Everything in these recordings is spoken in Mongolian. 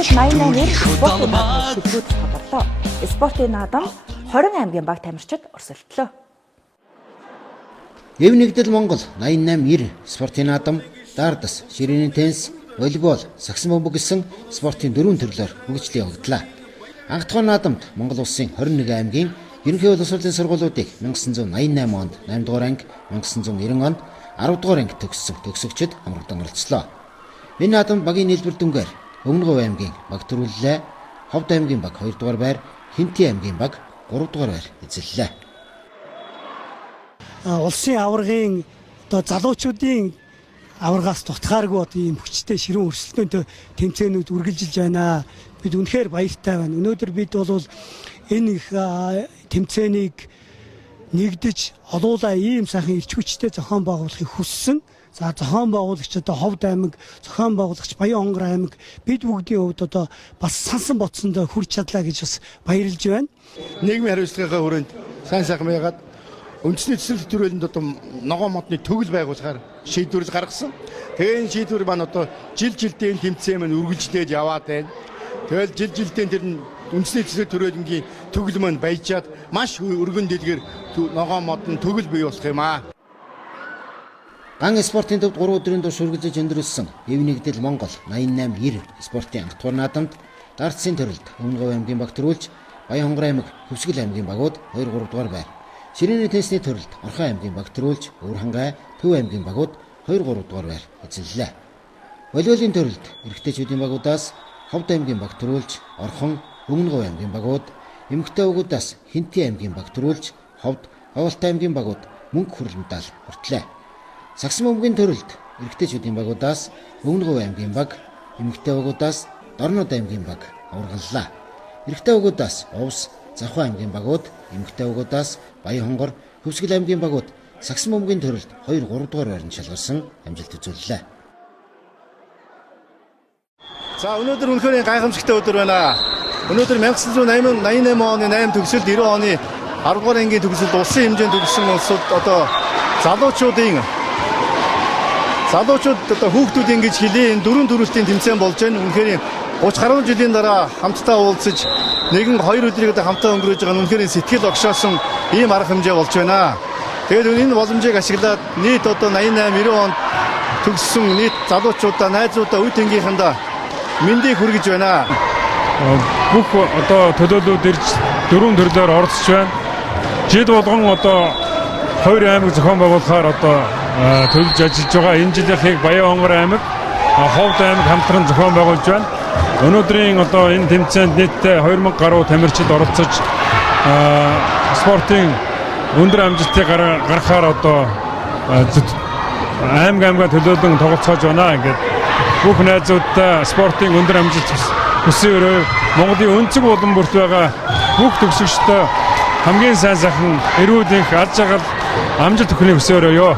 Өнгөрсөн 88-ээр спортын наадмын шилжүүлж тодорлоо. Спортын наадам 20 аймгийн баг тамирчид өрсөлдлөө. Эв нэгдэл Монгол 88-90 спортын наадам, дардас, ширээний теннис, волейбол, сагсан бөмбөг гэсэн спортын 4 төрлөөр хөгжил явагдлаа. Анх дахь наадамд Монгол улсын 21 аймгийн ерөнхий боловсролын сургуулиудыг 1988 онд 8 дугаар анги, 1990 онд 10 дугаар анги төгссөн төгсөгчид хамрагдан оролцлоо. Энэ наадамд багийн нийлбэр дүнгээр Өмнөговь аймгийн баг төрүүллээ, Ховд аймгийн баг 2 дугаар байр, Хинти аймгийн баг 3 дугаар байр эзэллээ. Улсын аваргын залуучуудын аваргаас дутгааргүй ийм хүчтэй ширүүн өрсөлдөөнтэй тэмцээнүүд үргэлжилж байна. Бид үнэхээр баяртай байна. Өнөөдөр бид бол энэ их тэмцээнийг нэгдэж олуулаа ийм сайхан ирч хүчтэй зохион байгуулахыг хүссэн. За зохион байгуулагч Ховд аймаг, зохион байгуулагч Баян-Хонгор аймаг бид бүгдийн хувьд бас сансан бодсондоо хүрч чадлаа гэж бас баярлж байна. Нийгмийн хариуцлагынхаа хүрээнд сайн сайхан байгаад үндэсний төсөл төрөлд ногоон модны төгөл байгуулахаар шийдвэр гаргасан. Тэгээ энэ шийдвэр маань жил жилдээ энэ тэмцээн маань үргэлжлээд яваад байна. Тэгэл жил жилдээ тэр үндэсний төсөл төрөлнгийн төгөл маань баяжаад маш өргөн дэлгэр ногоон модны төгөл бий болох юм аа. Ган спортын төвд 3 өдрийн турш үргэлжлэж өндөрлсөн Эв нэгдэл Монгол 88-90 спортын анх дахь наадамд дартсын төрөлд Өмнөговь аймгийн баг төрүүлж, Баян-Хонгор аймаг, Хөвсгөл аймгийн багууд 2-3 дугаар байр. Ширээний теннисний төрөлд Орхон аймгийн баг төрүүлж, Өвөрхангай, Төв аймгийн багууд 2-3 дугаар байр эзэллээ. Волейболын төрөлд эрэгтэйчүүдийн багуудаас Ховд аймгийн баг төрүүлж, Орхон, Өмнөговь аймгийн багууд, эмэгтэй багуудаас Хинти аймгийн баг төрүүлж, Ховд, Ховолт аймгийн багууд мөнгө хүрэл медаль хүртлээ. Сагсан бөмбөгийн төрөлд эрэгтэйчүүдийн багуудаас Өмнөговь аймгийн баг, эмэгтэй багуудаас Дорнод аймгийн баг аваргаллаа. Эрэгтэй багуудаас Овс, Завхан аймгийн багууд, эмэгтэй багуудаас Баян-Хонгор, Хөвсгөл аймгийн багууд сагсан бөмбөгийн төрөлд 2-3 дугаар байранд шалгарсан амжилт үзүүллээ. За өнөөдөр үнэхээр гайхамшигтай өдөр байна. Өнөөдөр 1988 оны 8 төгсөлд 90 оны 10 дугаар ангийн төгсөлд улсын хэмжээнд төгссөн улсууд залуучууд хүүхдүүд ингэж хэлээ энэ 4 төрөлтийн тэмцээн болж байна. Үнэхээр 30 гаруй жилийн дараа хамтдаа уулзаж нэгэн 2 өдрийг хамтдаа өнгөрөөж байгаа нь үнэхээр сэтгэл огшоосон ийм арга хэмжээ болж байна. Тэгээд энэ боломжийг ашиглаад нийт 88-90 онд төгссөн нийт залуучуудаа, найзуудаа, үе тэнгийнхандаа мэндийг хүргэж байна. Бүх төлөөллүүд ирж 4 төрлөөр оролцож байна. Жид болгон 2 аймаг зохион байгуулахаар төлөж ажиллаж байгаа. Энэ жилийнхийг Баян-Хонгор аймаг, Ховд аймаг хамтран зохион байгуулж байна. Өнөөдрийн энэ тэмцээнд нийтдээ 2000 гаруй тамирчид оролцож спортын өндөр амжилтыг гаргахаар аймгаа төлөөлөн тоглоцоож байна. Ингээд бүх найзуудтай спортын өндөр амжилт хүсье өрөө. Монголын өнцөг улам бүрт байгаа бүх төгсөгчдөө хамгийн сайн сайхан эрүүдийнх аз жаргал амжилт өхний хүсье өрөөё.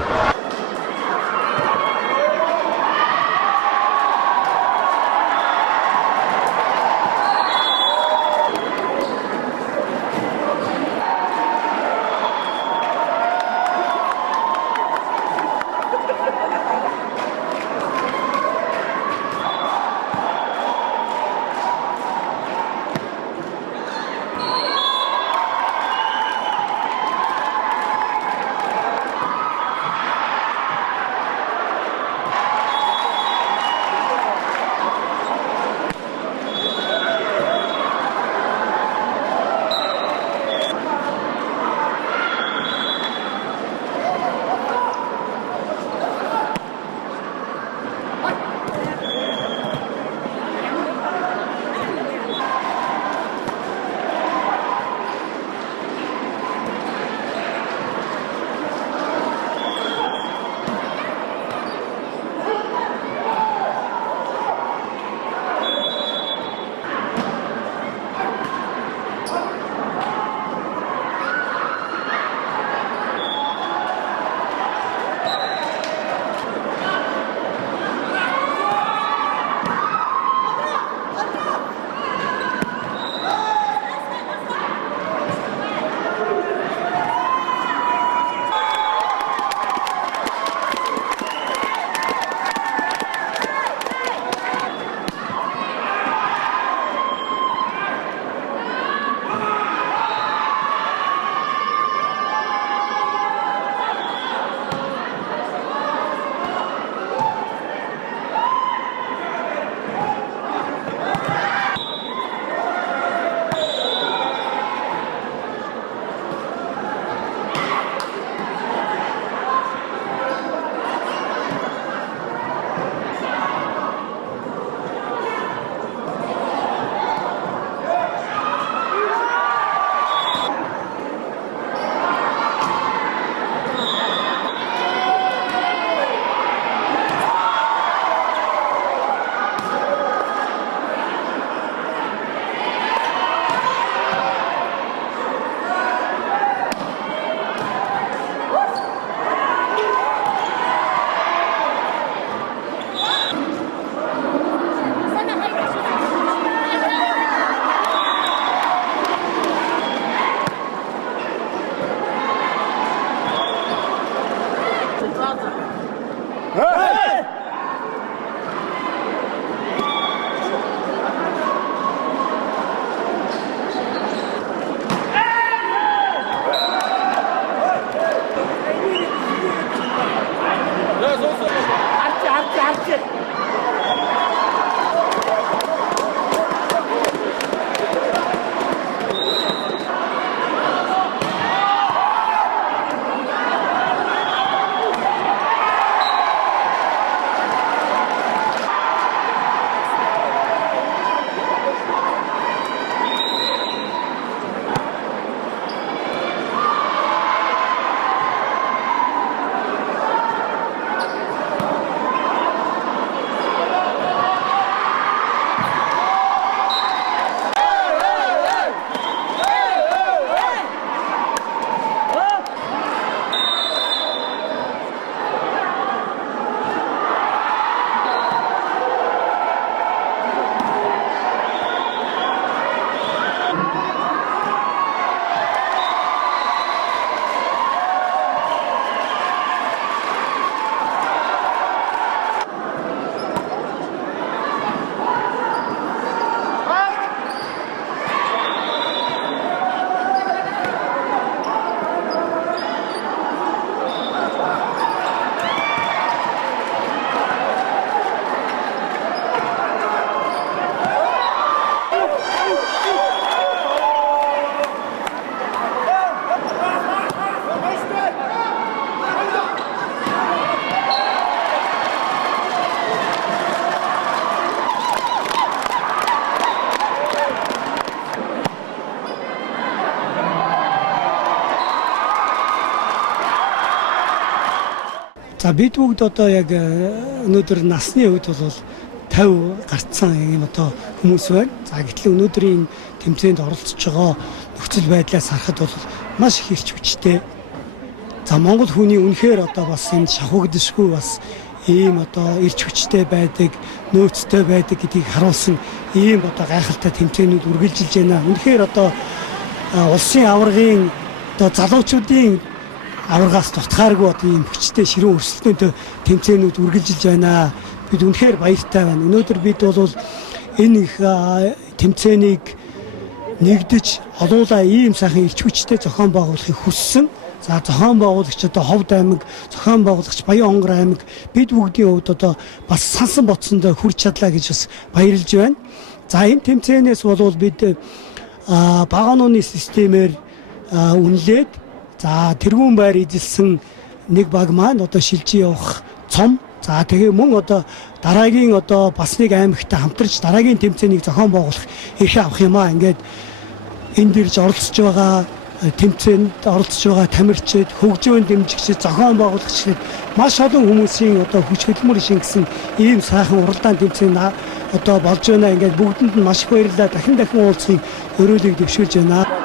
За бид бүгд одоо яг өнөөдөр насны үед бол 50 гарцсан юм одоо хүмүүс байна. За гэтэл өнөөдрийн тэмцээнд оролцож байгаа нөхцөл байдлаас харахад бол маш их эрч хүчтэй. За Монгол хүний үнэхээр одоо бас энд шавхагдшгүй бас ийм одоо эрч хүчтэй байдаг, нөөцтэй байдаг гэдгийг харуулсан ийм одоо гайхалтай тэмцээнүүд үргэлжилж байна. Үнэхээр одоо улсын аваргын одоо залуучуудын аваргаас дутгааргүй одоо ийм хүчтэй ширүүн өрсөлдөөнтэй тэмцээнүүд үргэлжилж байна. Бид үнэхээр баяртай байна. Өнөөдөр бид бол энэ их тэмцээнийг нэгдэж олуулаа ийм сайхан эрч хүчтэй зохион байгуулахыг хүссэн. За зохион байгуулагч одоо Ховд аймаг, зохион байгуулагч Баян хонгор аймаг бид бүгдийн хувьд одоо бас сансан бодсондоо хүрч чадлаа гэж бас баярлж байна. За энэ тэмцээнээс бол бид багаанууны системээр үнэлээд за тэргүүн байр эзэлсэн нэг баг маань одоо шилжиж явах цом. За тэгээ мөн одоо дараагийн одоо бас нэг аймагтай хамтарч дараагийн тэмцээнийг зохион байгуулах эрх авах юм аа. Ингээд энд ирж оролцож байгаа тэмцээнд оролцож байгаа тамирчид, хөгжөөн дэмжигчид, зохион байгуулагчид маш олон хүмүүсийн одоо хүч хөдөлмөр шингэсэн ийм сайхан уралдаан тэмцээн одоо болж байна. Ингээд бүгдэнд нь маш их баярлалаа. Дахин уулзахын өрөөлийг дэвшүүлж байна.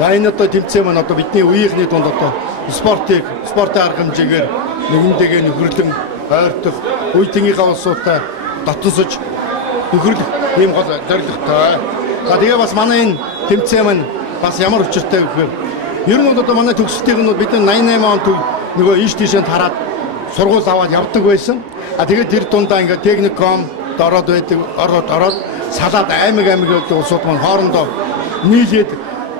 За энэ одоо тэмцээн маань одоо бидний үеийнхний дунд одоо спортын арга хэмжээгээр нэгэнтэйгээ нөхөрлөн ойртох, үе тэнгийнхаа улсуудаа дотносож нөхөрлөх ийм гол зорилготой. За тэгээ бас манай энэ тэмцээн маань бас ямар учиртай гэхээр ер нь бол одоо манай төгсөлтийг нь бид 88 онд нөгөө ийш тийшээ хараад сургууль аваад явдаг байсан. Тэгээд тэр дундаа ингээд техникум ороод байдаг, ороод салаад аймаг гэдэг улсууд маань хоорондоо нийлээд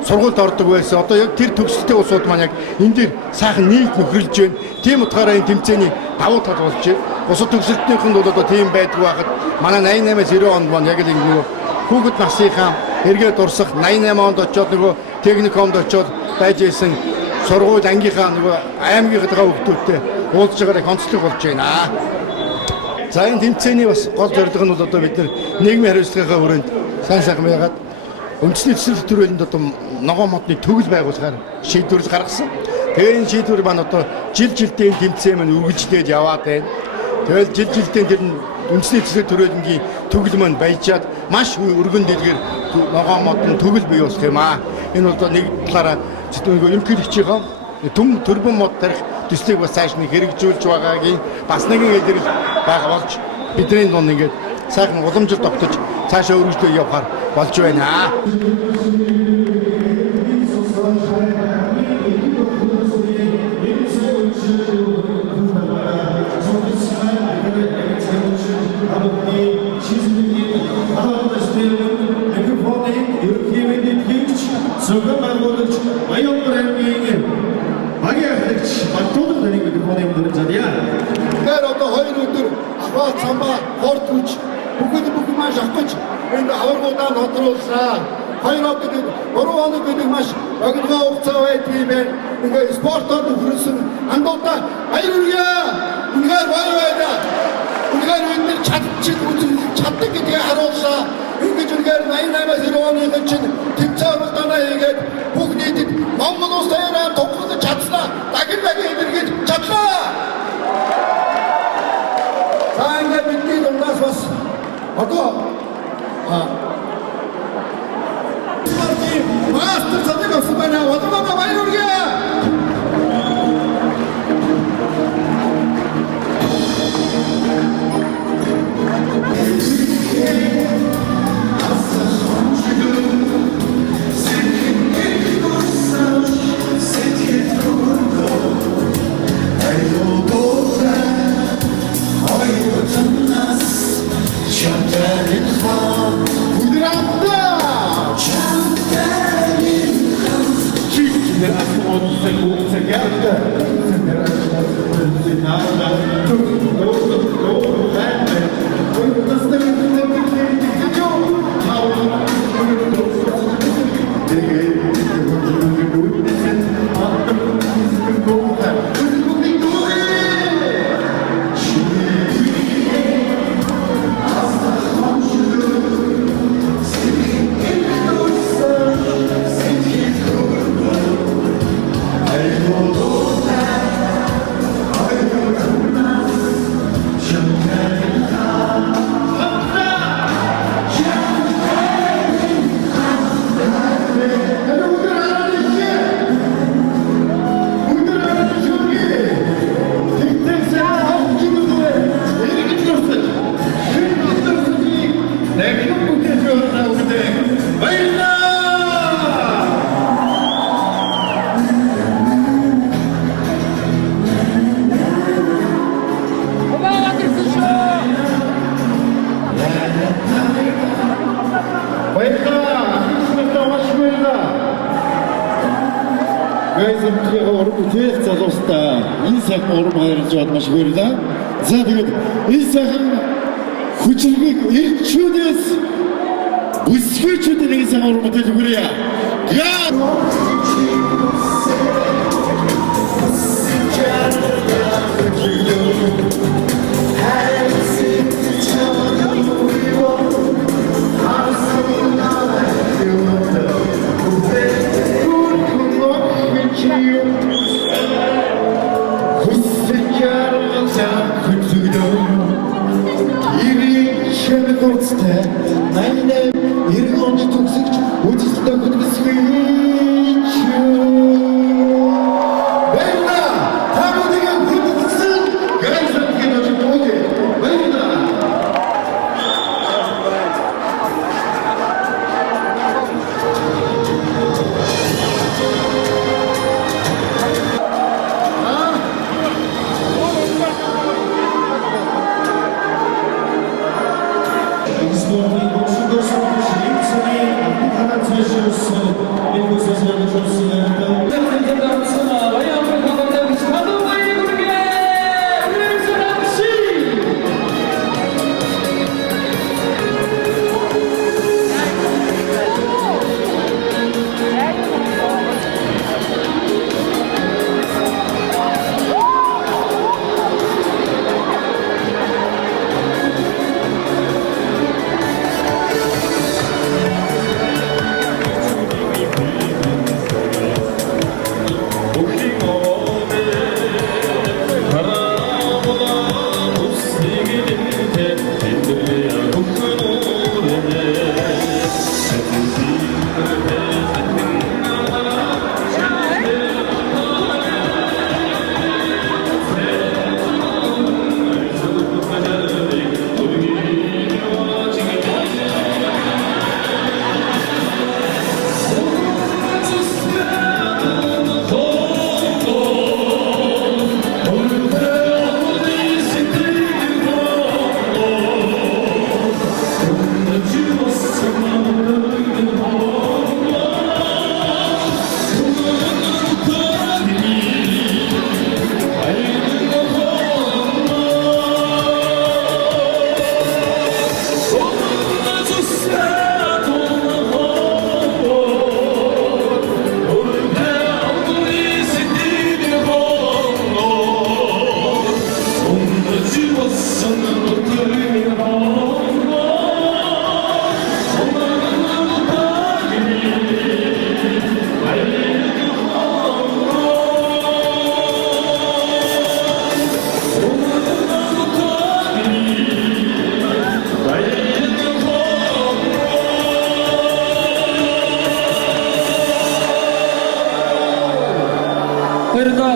сургуульд ордог байсан. Одоо яг тэр төгсөлтийн улсууд маань яг энэ дээр сайхан нийт нөхөрлж байна. Тийм утгаараа энэ тэмцээний давуу тал болж байна. Бусад төгсөлтнийхэнд бол одоо тийм байдгүй байхад манай 88-аас 90 онд маань яг л нөгөө хүүхэд насныхаа эргээд дурсах 88 онд очиод нөгөө техникумд очиод байж исэн сургууль ангийнхаа нөгөө аймгийнхаа хүүхдүүдтэй уулзж байгаараа онцлог болж байна. За энэ тэмцээний бас гол зорилго нь бол одоо бид нар нийгмийн хариуцлагынхаа хүрээнд сайн байгаад үндэсний төсөл төрөлд одоо ногоон модны төгөл байгуулахаар шийдвэрлэл гаргасан. Тэгээ энэ шийдвэр маань одоо жилдээ тэмцээн маань үргэлжлээд яваад байна. Тэгэл жилдээ тэр үндэсний төсөл төрөлнгийн төгөл маань баяжаад маш өргөн дэлгэр ногоон модны төгөл бий болох юм аа. Энэ бол нэг талаараа ерөнхийлөгчийнхаа төм төрбөн мод тарих төслийг бас цааш нь хэрэгжүүлж байгаагийн бас нэгэн илэрэл байгаа болж бидний дунд ингээд сайхан уламжлалт тогтож цаашаа өргөжлөө явахаар болж байна. Тэгэхээр одоо 2 өдөр аваа цамбаа хортвч бүгд маш авч энэ аваргуудаа тодруулсаа 2 өдөр 3 хоног гэдэг маш огноо хугацаа байдгийг байна. Ингээ спортоор нөхөрсөн андуудаа баяр хүргэе. Үнэхээр баяр байна. Үнэхээр бид чаддаг гэдгийг харуулсаа. Ингэж үнэхээр 88-аас 90 оны чинь тэмцээн уралдаанаа хийгээд бүх нийтэд Монгол улс таараа тоглож чадлаа. Дахин хэрэгж чадлаа. За ингээд бидний дундаас бас одоо мастер цадыг авсан байна. Одоогоо баяр хүргэе. Гайсамтгийгаа залуустаа энэ сайхан урам хайрлаж бод маш баярлалаа. За тэгээд энэ сайхан хүчрхийг ирчүүдээс бүсгүйчүүдийн нэг сайхан урам хөтөлж өгөрье. Найнэ 90 оны төгсөгч үзэлтэй хөтөлсөж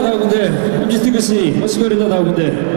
나온 건데 MZ 것이 어시거리다 나온 건데.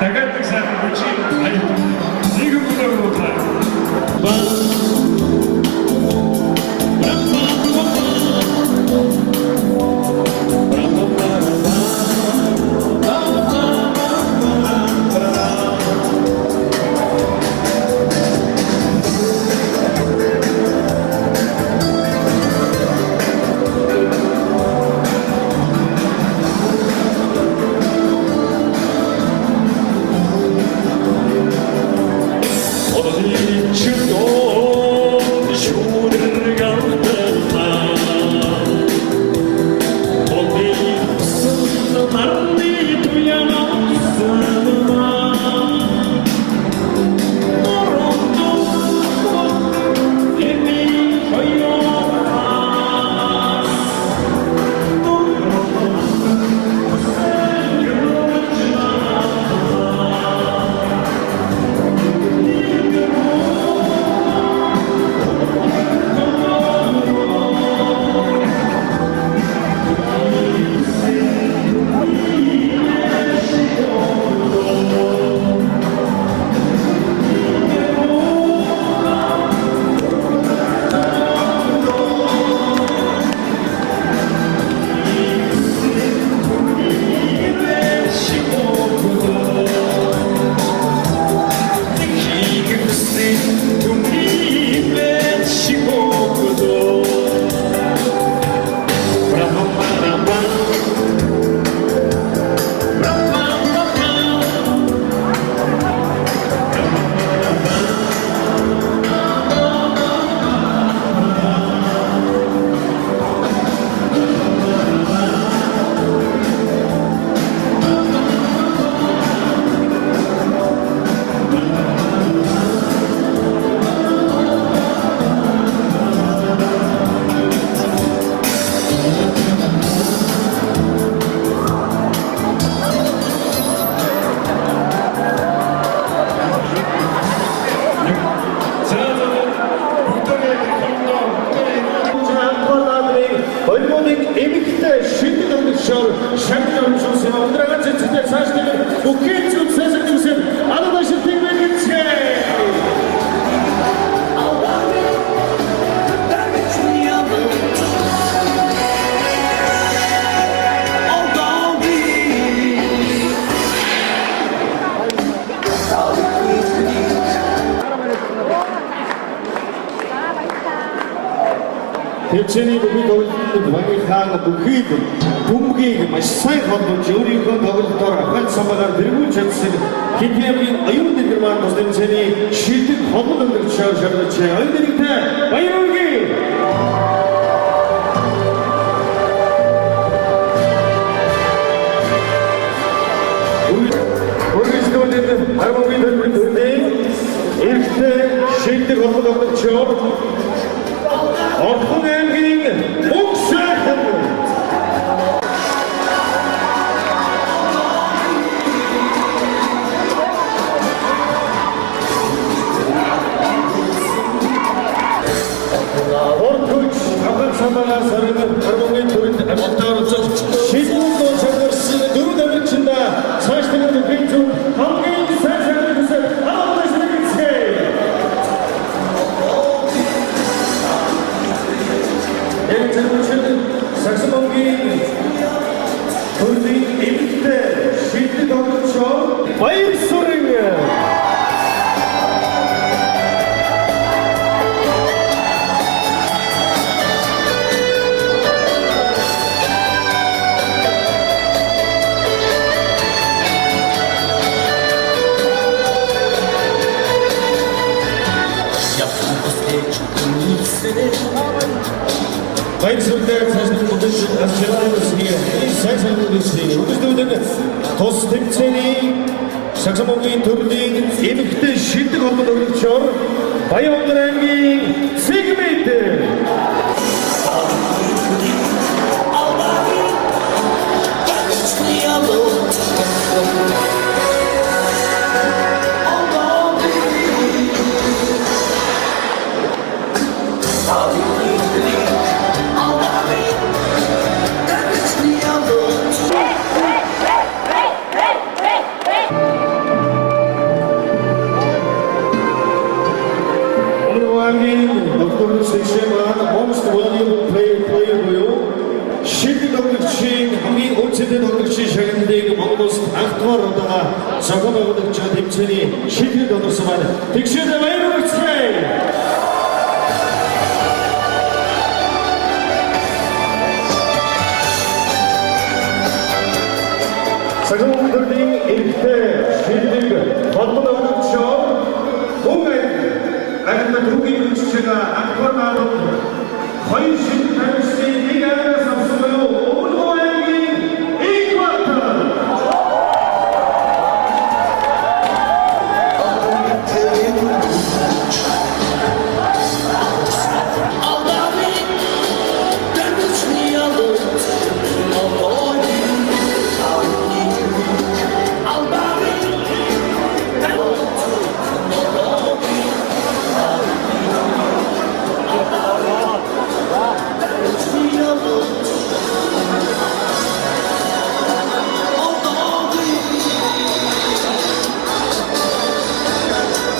Dagat sayfı buçi ayıp. Zihni bu da oldu. тэмцээний бүхий тоглолтод багийнхаа бүхий бөмбөгийг маш сайн холбож өөрийнхөө тоглолтоор ахад самбагаар дэргүүлж чадсан Хитэмгийн аюун дэлгэрмаар бас тэмцээний шилдэг хогол өнгөрчөөр шаардлаж аюун дэлгэртэй баярлалаа. Өргөжлөлөд хармогийн төлөвлөлтөний эрхтэй шилдэг хогол өнгөрчөөр Орхон аймгийн уг сайхан Орхон ахад самбагаар сарны хармогийн төрөнд амжилтаар үзэж шийдвэр дуусгасан дөрөв дамжинда цаашдын бэлтгэл хамгийн сайхан хүсэл Саксофонгийн төрлийн эмэгтэй шилдэг тоглогчоо Баяр Сүрэн Баяр Сүрэн цаашдын бүтэц асчираанысгийн сайн үгсийг өгдөөдөг тус тэмцээний саксофоны төрлийн эмэгтэй шилдэг холбоо тоглогчоор Баянгар аймгийн Сигмэд Сагон өгдөг тэмцээний шилдэг донорсон байна. Тэгшээд баярлалаа. Сагон өгдөгийн эрхтэй шилдэг холбоо өгдөгчөө бүгд агт түүгийн хүчтэйгээ аквар наадад хоёр шилдэг тамирчдын нэг араас авсан Өвгөн аймгийн Экватор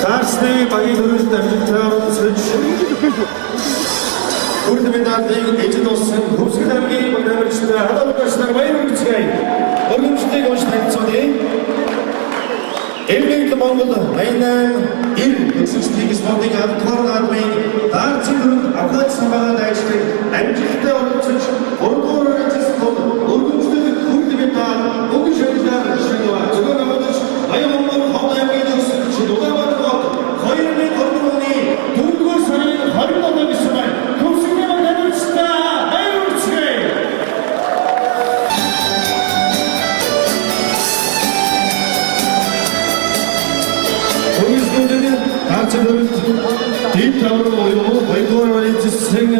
Дарсны багийн төрөлд амжилтаар үзэж бүрд медалийн эзэн болсон Хөвсгөл аймгийн баг тамирчид хадгалгачнаар баярлалаа. Өргөмжлөлийг уншигдсан. Эвлэг Монгол 88 төгсөлтийн спортын хамтгаар армийн даарцын төрөнд авлаач самбагаа дайшлыг амжилттай оролцож 3-р эцэст өргөмжлөлд бүрд медаль өгөн шалгалаар шагнаа. Зөвхөн амлаач Баян Монгол хот аймгийн төгсөлтөд Улаанбаатар 2003 оны 4-р сарын 27-нд гэсэн байна. Төвсгний баг тамирчдаа баярлалаа. Өргөжлөлд даарцын төрөлд дэв тавар буюу Баянгар эцэсийн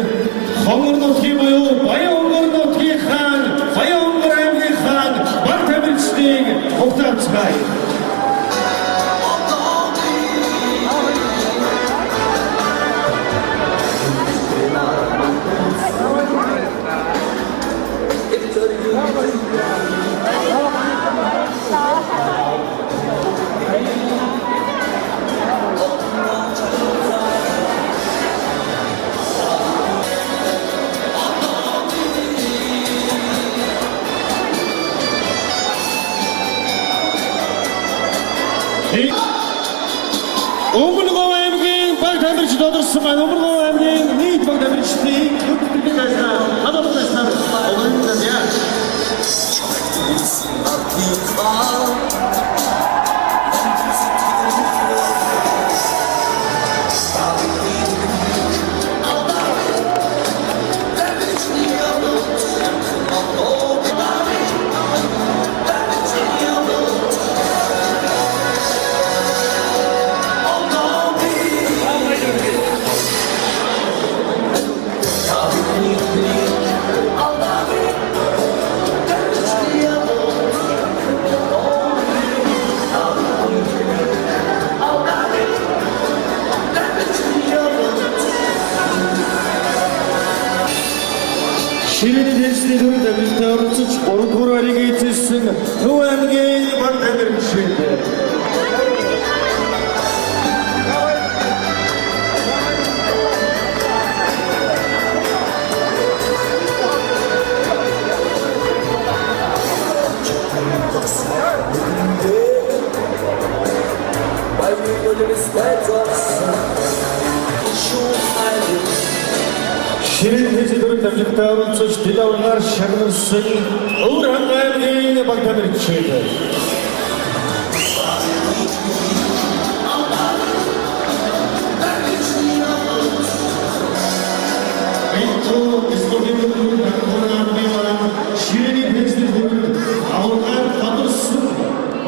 хонгор нутгийн буюу Баянгар нутгийн хаан Баянгар аймгийн хаан баг тамирчдыг хугацаацгаая. Өвгөн аймгийн баг тамирчид одорсон байна. Өвгөн аймгийн нийт баг тамирчид Baktamirçliğin köklü taşlar, adam taşlar, onların da ya. Şirin testleri de bir tartış, orkur hale getirsin. Tuğengeyin Baktamirçliğinde. Şirin tezidörü temizlikten suç dilavlar şarnısın. Uğranlar yine Baktamirçliğinde. Şirin tezidörü avlar kadırsın.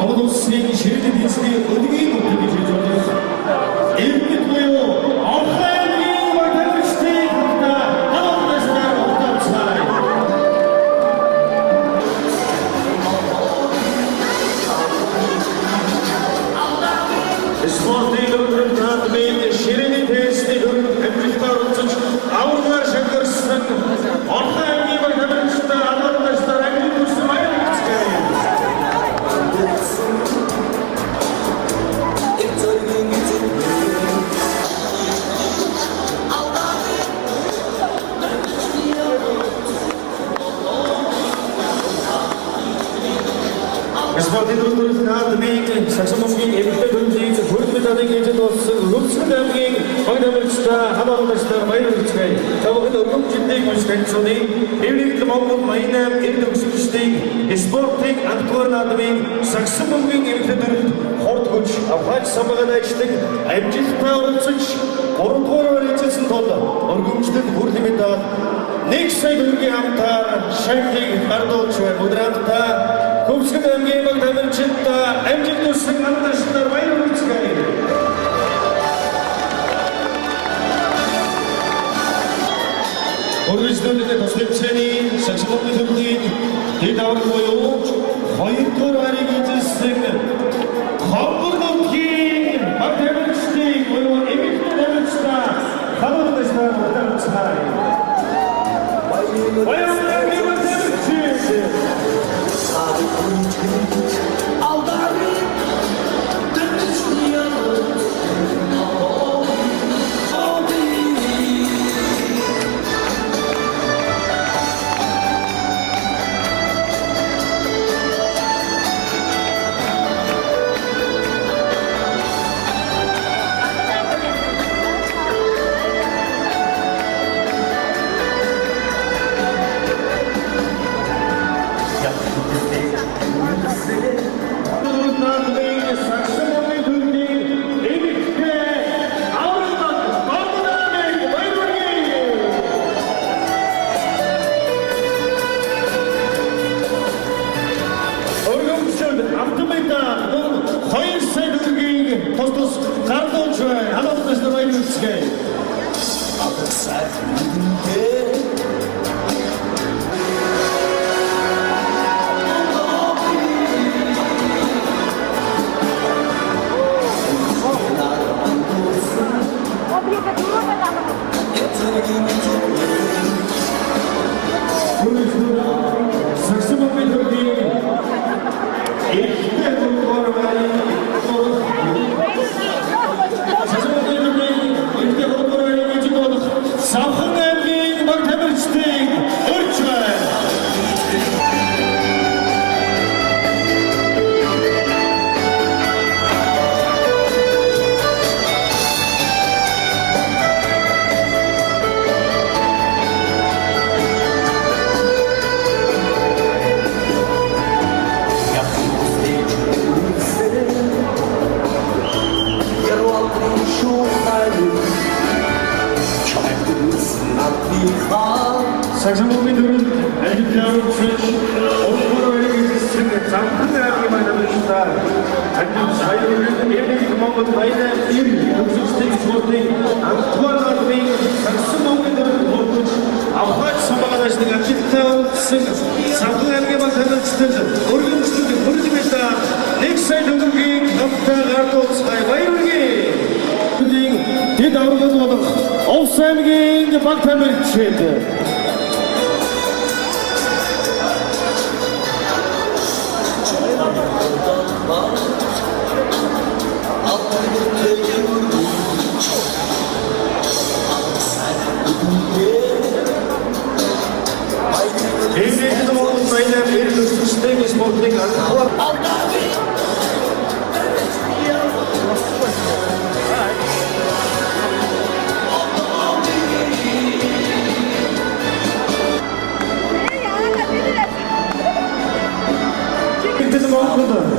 Ama dostum şirin tezidörü ödemeyi mutlaka. Elbette koyu. Afayın Baktamirçliği hatta. Hanımdaşlar ortak saray. Sportayların tanımayın, şirin tezidörü emriktar uçuş. Avlar şakırsın. Afayın Baktamirçliği hanımdaşlar emriktar uçuş. Спортивный надмейт, саксофонгийн эвлэг дүнзийг хүрдмэдийн эжид болсон хөвсгөл аймгийн Багtamirчдаа хамаалагчдаар баяр хүргэе. Тавхад өргөмжлөлийг үйлчлэгчдийн эвлэг Монгол 88 эрд өсөлтчдийн спортын антуар надмын саксофонгийн эвлэг дүнд хорт хүч авхаач самбагаад ажилладаг амжилттай оролцож 3 дугаар эцэсэн тул өргөмжлөл хүрдмэд 1 сая төгрөгийн хамтаар шагныг гардуулж байна. Өдрөмтөө Хөвсгөл аймгийн Багtamirчдаа амжилт хүссэн хамтарчдаар баяр хүргэе. Өргөжлөлөд тусламжны саксофоны төвийн дэд аврал буюу 2 дугаар харийг эзэлсэн Хамбургийн Багtamirчдын буюу эмэгтэй тамирчдаа хамаалагчдаар Багtamirчдаа баяр Багtamirчдээ Саксофонын дүрэн ажиглал фрэш өөрөөр хэлбэл замхан аймгийн манайштай ажил саяхан энийг Монгол баялаг ир төгсөлтийн спортын анхдугаар албан саксофонын дүрэн хурдж авахч самбагаашны ажилтаа улсын замхан аймгийн манайштай өргөмжлөг хурдмэта нэг сая төгрөгийн хамтаа гардуулж баярлалаа. Тэд аврагд болох Овс аймгийн баг тамирчид Энд Монгол баялаг ир төгсөлтийн спортын анхдугаар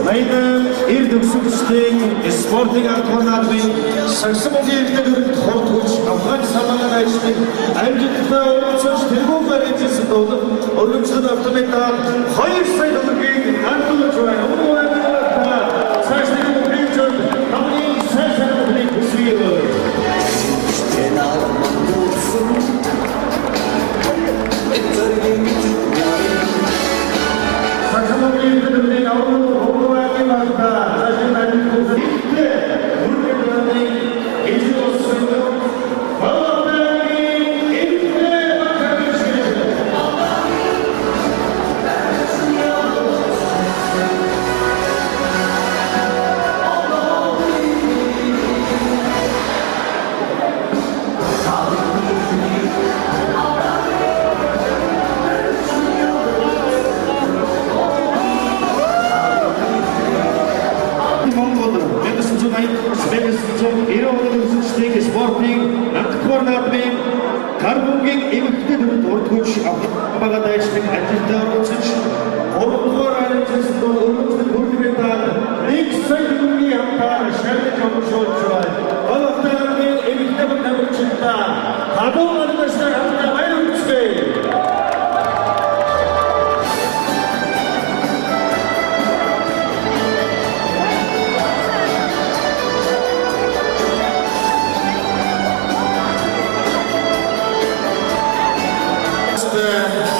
Баялаг ир төгсөлтийн спортын анхдугаар саксофонын дүрэн хурдж авахч самбагаашны амжилттай өргөмжлөж тэргүүн баримтсан тул өргөмжлөд автоматар 2 сая төгрөгийг хандуулж байна. Өнөөдөр цаашдын үргэлжлэл хамгийн сайхан бүхнийг хүсье. Саксофонын дүрэн спортын анхдугаар наадмын карбонгийн эмэгтэй дүрд урдгүйч авахбага дайчдын ажилдаа оролцож 3 дугаар айлчилсан бол өргөмжлөг хурдмэта нэг сая төгрөгийн хамтаар шалгаж өгүүлж байна. Балахтагийн эмэгтэй баг тамирчидаа хадуун албаштар хамтаа баяр хүргэе.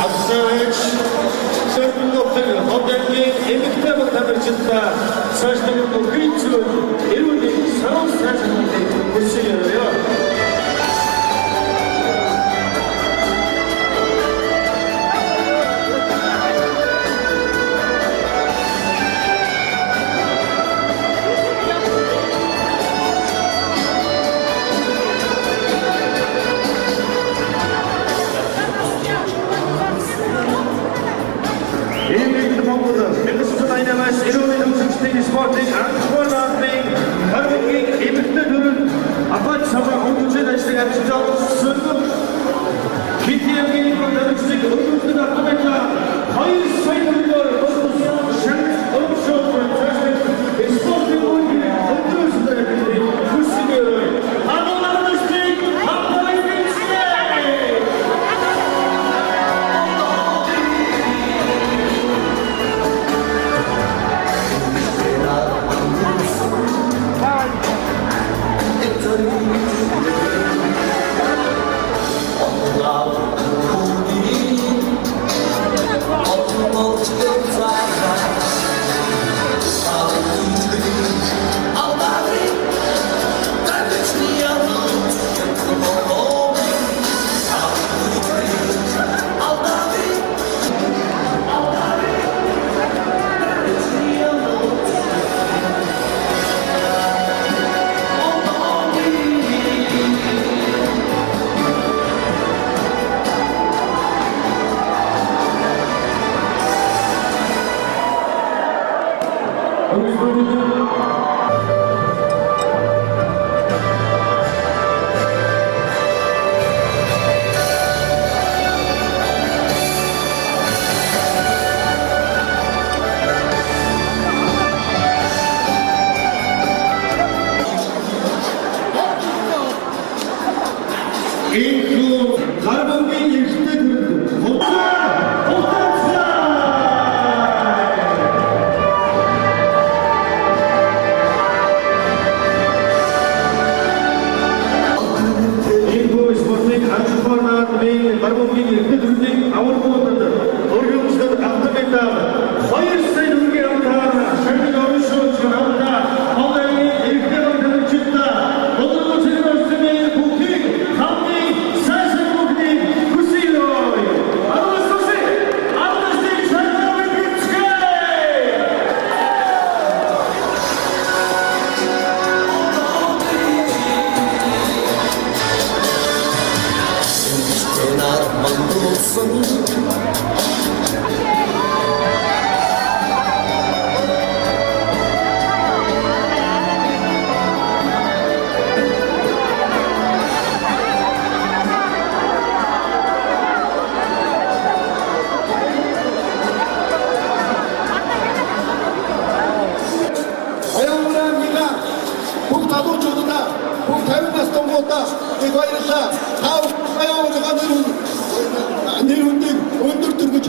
Avsevich Энхүү гарбонгийн эрхтэй төрөлд гарбонгийн эрхтэй төрлийн аваргуудад өргөмжлөд автомобиль 2 сая төгрөгийн амтаар шагнал оршуулж хамтаа Монголын эрхтэй төлөвчдөө бодлого зэрэгцээ бүхий хамгийн сайхан бүгдийг хүсэе. Алуусаа алуусын шагналыг бичгээ. Баянгурамгийнхаа бүх залуучуудаа, бүх 50 нас дунгуудаа их баярлалаа. Тав баянгурамгаа нэр хүндийг өндөр төргөж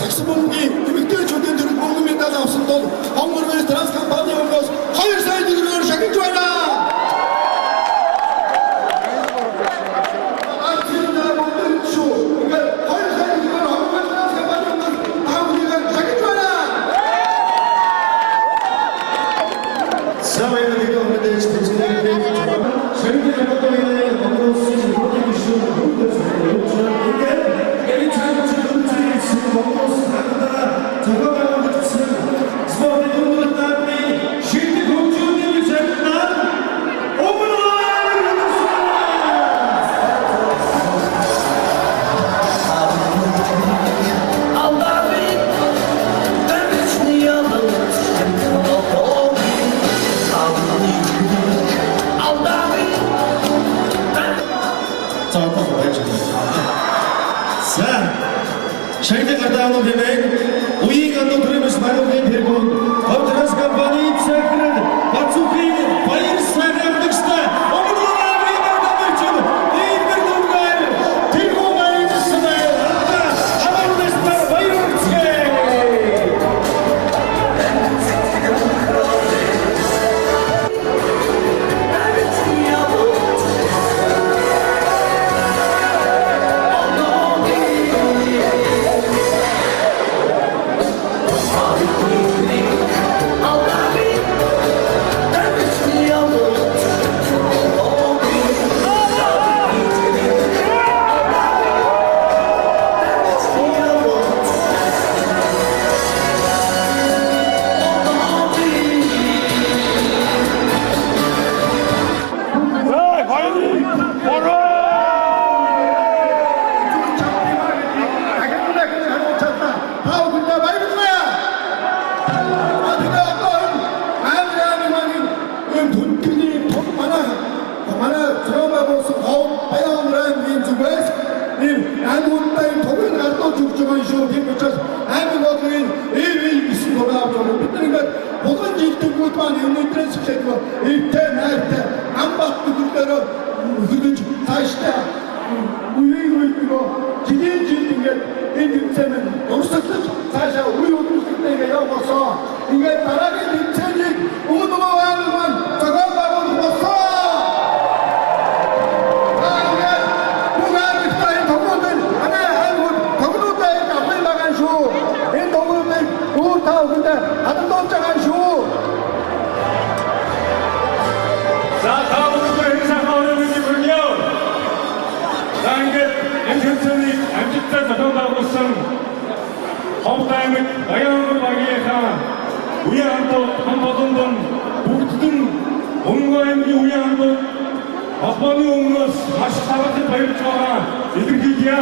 саксофонгийн эмэгтэйчүүдийн төрөл бүгд медаль авсан тул Хонгор Транс компани өмнөөс 2 сая төгрөгөөр шагнаж байна. Шагнал гадаанууд хэмээн үеийн гадуу төрөөс барууны тэргүүн Транс компани цэгнэр бацуухийн баяр сайн амтгчтай өмнөгийн мэдээлэлчид иймэр нүгээр тэргүүн баярсанаа хамааруулсан баяр хүргэе. Холбооны өмнөөс маш талархал баярлж байгаа илэрхийлье.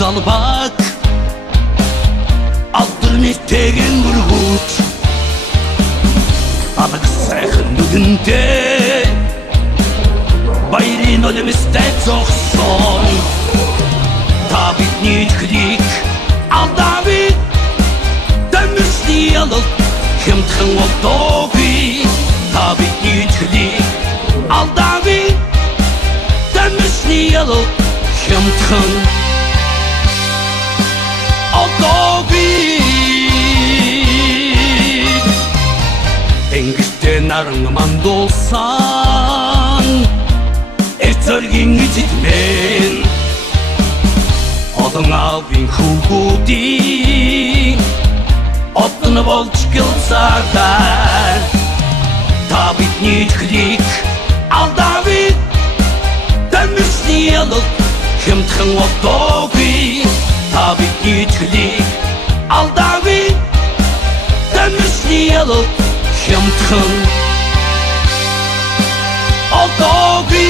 Далбак алтernategen мөргөт алаг сайхан нүдэнтэй баярын олимстай зогсон та бидний тхлийг алдаагүй дэмжлий алал хэмтхэн болдоогүй та бидний тхлийг алдаагүй дэмжлий алал хэмтхэн Энгэртэй наран мандуулсан Эрцэргийн эзэдмэн Олон авийн хүүгүүдийн Отон болж гэлцаардай Та бидний тхлийг алдаагүй Дэмжлий алал хэмтхэн болдоогүй Та бидний тхлийг алдаагүй Дэмжлий алал хэмтхэн болдоогүй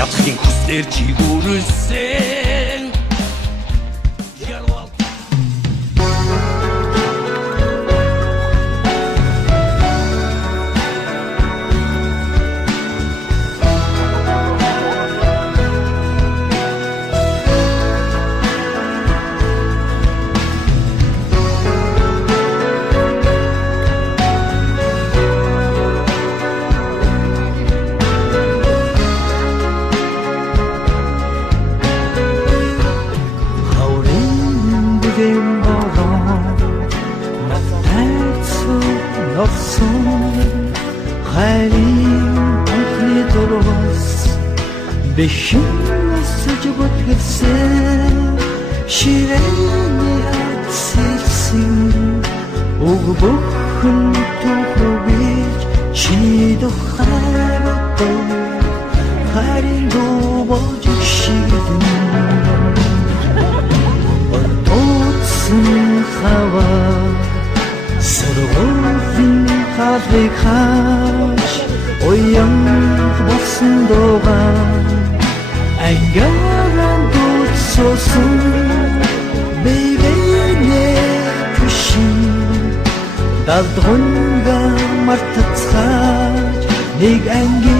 Ятхын хүслэр чигүүрсэн Бэхэмсэж бүтгэлсэн ширэний хатсэлсэн Уг бүхэн тухрубич чиний тухай бодов Харин дубож шигдэн Отоцсон хаваа Сөргөлийн халыг хаач Уян болсон дуугаа Ангааран дурсосон бэйбэнэ күшин Далдгунга мартацхаач нэг анги